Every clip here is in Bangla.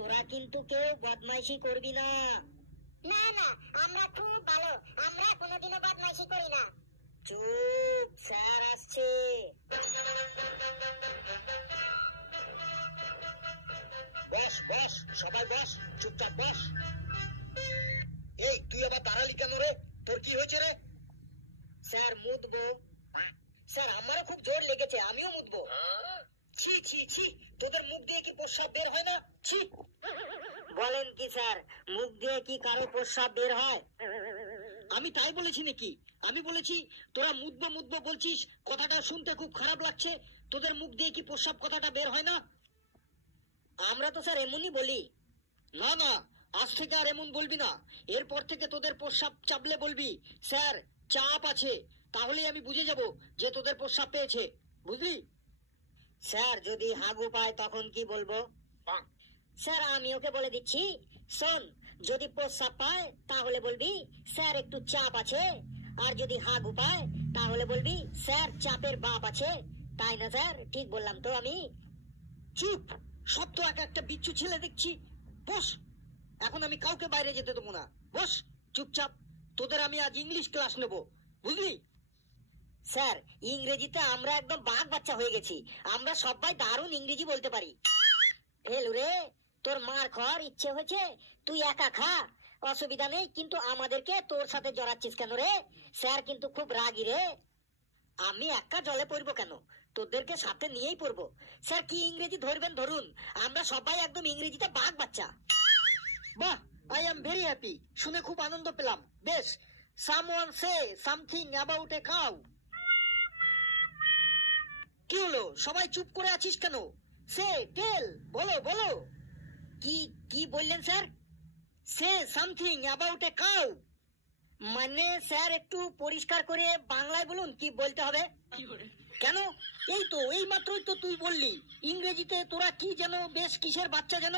তোরা কিন্তু কেউ বদমাইশি করবি না। না না, আমরা খুব ভালো, আমরা কোনোদিনও বদমাইশি করি না। চুপ, স্যার আসছে। বস বস, সবাই বস, চুপচাপ বস। এই তুই আবার দাঁড়ালি কেন রে? তোর কি হয়েছে রে? স্যার মুতবো। স্যার আমারও খুব জোর লেগেছে, আমিও মুতবো। ছি ছি ছি, তোদের মুখ দিয়ে কি প্রস্রাব বের হয় না? ছি। বলেন কি স্যার, মুখ দিয়ে কি কারো প্রস্রাব বের হয়? আমি তাই বলেছি নাকি? আমি বলেছি তোরা মুতবো মুতবো বলছিস, কথাটা শুনতে খুব খারাপ লাগছে। তোদের মুখ দিয়ে কি প্রস্রাব কথাটা বের হয় না? আমরা তো স্যার এমনই বলি। না না, আজ থেকে আর এমন বলবি না। এরপর থেকে তোদের প্রস্রাব চাপলে বলবি স্যার চাপ আছে, তাহলেই আমি বুঝে যাব যে তোদের প্রস্রাব পেয়েছে, বুঝলি? স্যার যদি হাগু পায় তখন কি বলবো? স্যার আমি ওকে বলে দিচ্ছি, শোন, যদি প্রস্রাব পায় তাহলে বলবি স্যার একটু চাপ আছে, আর যদি হাগু পায় তাহলে বলবি স্যার চাপের বাপ আছে। তাই না স্যার? ঠিক বললাম তো আমি? চুপ, সব তো এক একটা বিচ্ছু ছেলে দেখছি। বস, এখন আমি কাউকে বাইরে যেতে দেবো না। বস চুপচাপ, তোদের আমি আজ ইংলিশ ক্লাস নেব, বুঝলি? স্যার ইংরেজিতে আমরা একদম বাঘ বাচ্চা হয়ে গেছি, আমরা সবাই দারুণ ইংরেজি বলতে পারি। ফেলু রে, তোর মার খাওয়ার ইচ্ছে হয়েছে, তুই একা খা, অসুবিধা নেই, কিন্তু আমাদেরকে তোর সাথে জড়াচ্ছিস কেন রে? স্যার কিন্তু খুব রাগী রে। আমি একা জলে পড়বো কেন? তোদেরকে সাথে নিয়েই পড়বো। স্যার কি ইংরেজি ধরবেন ধরুন, আমরা সবাই একদম ইংরেজিতে বাঘ বাচ্চা। বাহ, আই এম ভেরি হ্যাপি, শুনে খুব আনন্দ পেলাম। বেশ, someone say something about a cow. কি হলো, সবাই চুপ করে আছিস কেন? সে টেল, বলো বলো। কি কি বললেন sir? Say something about a cow. মানে স্যার একটু পরিষ্কার করে বাংলায় বলুন, কি বলতে হবে? কেন, এই তো এই মাত্রই তো তুই বললি ইংরেজিতে তোরা কি যেন বেশ কিসের বাচ্চা যেন।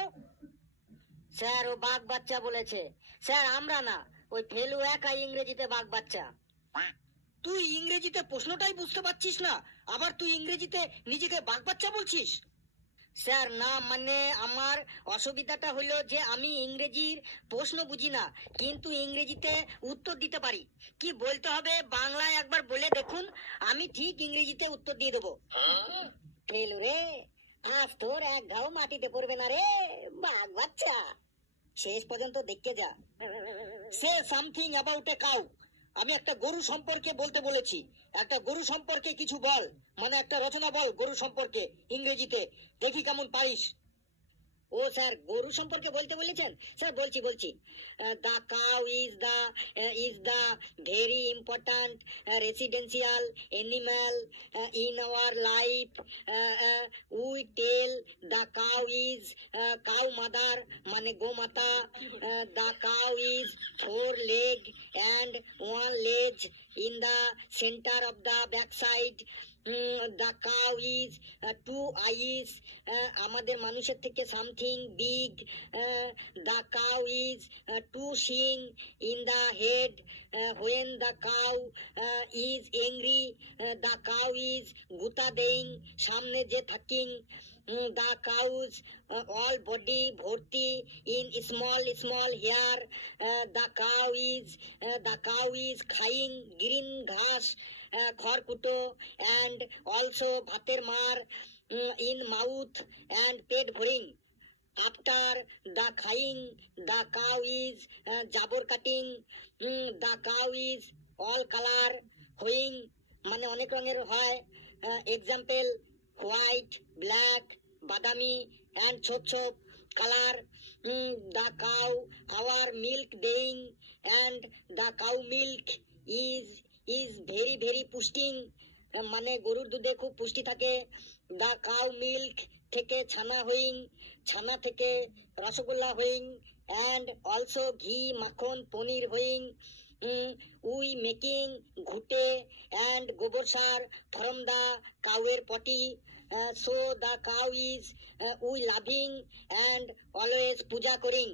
স্যার ও বাঘ বাচ্চা বলেছে। স্যার আমরা না, ওই ফেলু একাই ইংরেজিতে বাঘ বাচ্চা। তুই ইংরেজিতে প্রশ্নটাই বুঝতে পারছিস না, আবার তুই ইংরেজিতে নিজেকে বাঘ বাচ্চা বলছিস? স্যার না, মানে আমার অসুবিধাটা হলো যে আমি ইংরেজির প্রশ্ন বুঝি না, কিন্তু ইংরেজিতে উত্তর দিতে পারি। কি বলতে হবে বাংলায় একবার বলে দেখুন, আমি ঠিক ইংরেজিতে উত্তর দিয়ে দেবো। ফেলু রে, আজ তোর এক ঘাও মাটিতে পড়বে না রে, বাঘ বাচ্চা। শেষ পর্যন্ত দেখতে যা। Say something about a cow, আমি একটা গরু সম্পর্কে বলতে বলেছি। একটা গরু সম্পর্কে কিছু বল, মানে একটা রচনা বল গরু সম্পর্কে ইংরেজিতে, দেখি কেমন পারিস। ও স্যার গরু সম্পর্কে বলতে বলেছেন? স্যার বলছি বলছি। The cow is the very important residential animal in our life. We tell the cow is cow mother, মানে গোমাতা। The cow is 4 leg and 1 leg in the center of the backside. The cow is 2 eyes. আমাদের মানুষের থেকে something big. The cow is 2 shing in the head. When the cow is angry, the cow is গুতা দেইং, সামনে যে থাকিং। The cows all body ভর্তি in small small hair. The cow is খাইং গ্রিন ঘাস, খড়কুটো, and also ভাতের মার in mouth and পেট ভরিং। After the খাইং, the cow is জাবর কাটিং। The cow is all color হইং, মানে অনেক রঙের হয়। এক্সাম্পল হোয়াইট, ব্ল্যাক, বাদামি, and ছোপ ছোপ colour. The cow our milk দেইং, and the cow milk is very very পুষ্টিং, মানে গরুর দুধে খুব পুষ্টি থাকে। The cow milk থেকে ছানা হইং, ছানা থেকে রসগোল্লা হইং, and also ঘি, মাখন, পনির হইং। উই মেকিং ঘুটে and গোবর সার ফ্রম দা কাউয়ের পটি। So the cow is we loving and always puja করিং।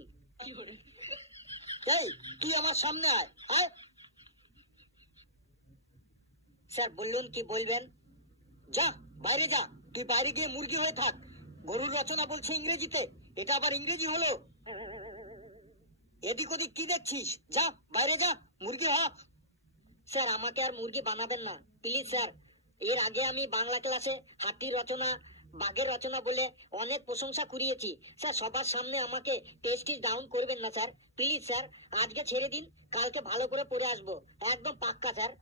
এই তুই আমার সামনে আয়, আয়। স্যার বলুন কি বলবেন? যা বাইরে যা, তুই বাইরে গিয়ে মুরগি হয়ে থাক। গরুর রচনা বলছে ইংরেজিতে, এটা আবার ইংরেজি হলো? এদিক ওদিক কি দেখছিস? যা বাইরে যা, মুরগি হ। স্যার আমাকে আর মুরগি বানাবেন না প্লিজ স্যার। এর আগে আমি বাংলা ক্লাসে হাতির রচনা, বাঘের রচনা বলে অনেক প্রশংসা কুড়িয়েছি স্যার। সবার সামনে আমাকে টেস্টি ডাউন করবেন না স্যার, প্লিজ স্যার। আজকে ছেড়ে দিন, কালকে ভালো করে পড়ে আসবো, একদম পাক্কা স্যার।